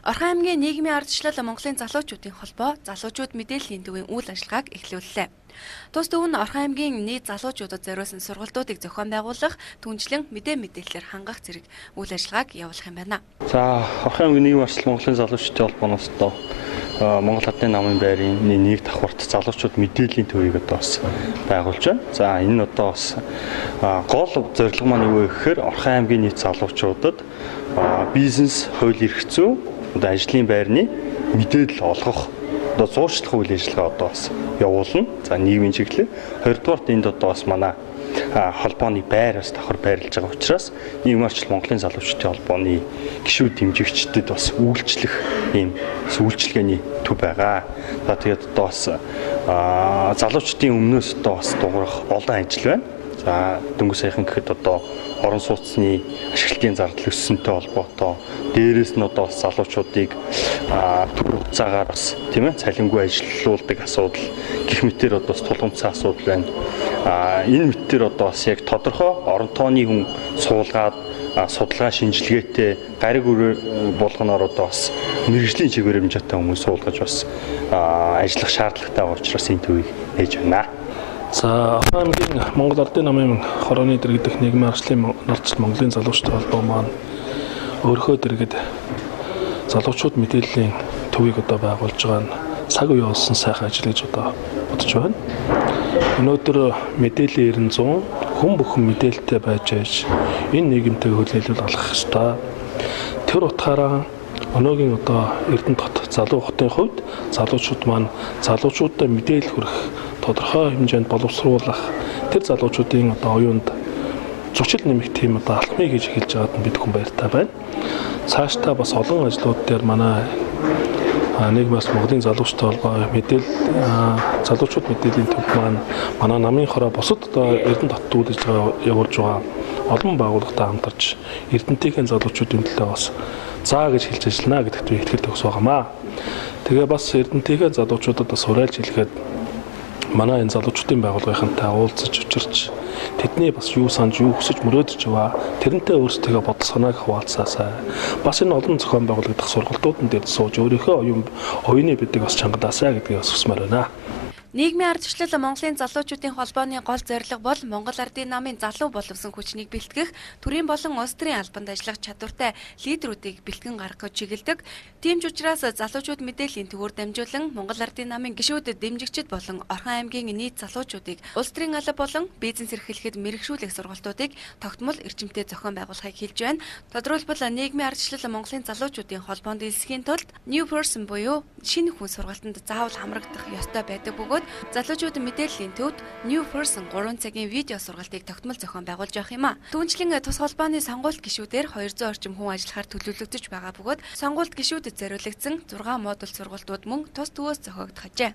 Орхон аймгийн нийгмийн ардчлал Монголын залуучуудын холбоо залуучууд мэдээллийн төвийн үйл ажиллагааг эхлүүллээ. Тус төв нь Орхон аймгийн нийт залуучуудад зориулсан сургалтуудыг зохион байгуулах, түнчлэн мэдээллээр хангах зэрэг үйл ажиллагааг явуулах юм байна. За, Орхон аймгийн нийгмийн ардчлал Монголын залуучуудын холбооноос Монгол Ардын намын байрны нэг давхарт залуучууд мэдээллийн төвийг бас байгуулж байна. За, энэ бас гол зорилго маань юу вэ гэхээр Орхон аймгийн нийт залуучуудад бизнес, хууль эрх зүйн, ажлын байрны мэдээлэл олгох, зуршлах үйл ажиллагаа бас явуулна. За, нийгмийн чиглэл. Хоёрдугаарт энд бас манай холбооны байраас давхар байрлаж байгаа учраас нийгмийн ардчлал Монголын залуучуудын холбооны гишүүд дэмжигчдэд бас үйлчлэх ийм үйлчилгээний төв байгаа. За, тэгээд бас залуучдын өмнөөс бас дуурах олон ажил байна. За, дөнгөж саяхан гэхэд орон сууцны ашиглалтын зардал өссөнтэй холбоотой дээрээс нь бас залуучуудыг төр хугацаагаар бас тийм ээ цалингүй ажилуулдаг асуудал гэх мэтээр бас тулгымцсан асуудал байна. Энэ мэтээр бас яг тодорхой орон тооны хүн суулгаад судалгаа шинжилгээтэй гариг болгоноор бас мэрэгжлийн чигээр хэмжээтэй хүмүүс суулгаж бас ажиллах шаардлагатай учраас энэ төвийг нээж байна. За, Орхон аймгийн Монгол Ардын намын хорооны дэргэдэх нийгмийн ардчлалын Монголын залуучуудын холбоо маань өөрийнхөө дэргэд залуучууд мэдээллийн төвийг байгуулж байгаа нь цаг үе болсон сайхан ажил гэж бодож байна. Өнөөдөр мэдээллийн 900 хүн бүхэн мэдээлэлтэй байж энэ нийгэмтэй хөлөөлөл алах ёстой. Тэр утгаараа өнөөгийн Эрдэнэт залуу хотын хувьд залуучууд маань залуучуудад мэдээлэл хүргэх тодорхой хэмжээнд боловсруулах тэр залуучуудын оюунд зурчил нэмэх тийм алхмыг хийж эхэлж байгаад нь бид хүн баяртай байна. Цаашдаа бас олон ажлууд дээр манай нийгмээс Монголын залуучуудын холбоо залуучууд мэдээллийн төв маань манай намын хороо бусад Эрдэнэт хотод үйл ажиллагаа явуулж байгаа олон байгууллагатай хамтарч Эрдэнэтийн залуучуудын төлөө бас заа гэж хэлж ажиллана гэдэгт би итгэл төгс байгаамаа. Тэгээ бас Эрдэнэтийн залуучуудад бас уриалж хэлэхэд манай энэ залуучуудын байгууллагынхантай уулзаж учирч тэдний бас юу санаж юу хүсэж мөрөөдөж байгаа тэрнтэй өөрсдөө бодол санааг хуваалцаасаа бас энэ олон зохион байгуулагдах сургалтуудын дээр сууж өөрийнхөө оюуны бидэг бас чангадаасаа гэдгийг бас хүсмээр байна. Нийгмийн ардчлал Монголын залуучуудын холбооны гол зорилго бол Монгол Ардын намын залуу боловсон хүчнийг бэлтгэх, төрийн болон улс төрийн албанд ажиллах чадвартай лидерүүдийг бэлтгэн гаргахад чиглэдэг. Тийм ч учраас залуучууд мэдээллийн төвөөр дамжуулан Монгол Ардын намын гишүүдэд дэмжигчид болон Орхон аймгийн нийт залуучуудыг улс төрийн алба болон бизнес эрхлэхэд мэрэгшүүлэх сургалтуудыг тогтмол эрчимтэй зохион байгуулахыг хэлж байна. Тодорхойлбол нийгмийн ардчлал Монголын залуучуудын холбоонд элсхийн тулд New Person буюу шинэ хүн сургалтанд заавал хамрагдах ёстой байдаг бөгөөд залуучууд мэдээллийн төвд New Person 3 цагийн видео сургалтыг тогтмол зохион байгуулж явах юм а. Түүнчлэн тус холбооны сонгуульт гишүүдээр 200 орчим хүн ажиллахаар төлөвлөгдөж байгаа бөгөөд сонгуульт гишүүдэд зориулагдсан 6 модуль сургалтууд мөн тус төвөөс зохиогдохжээ.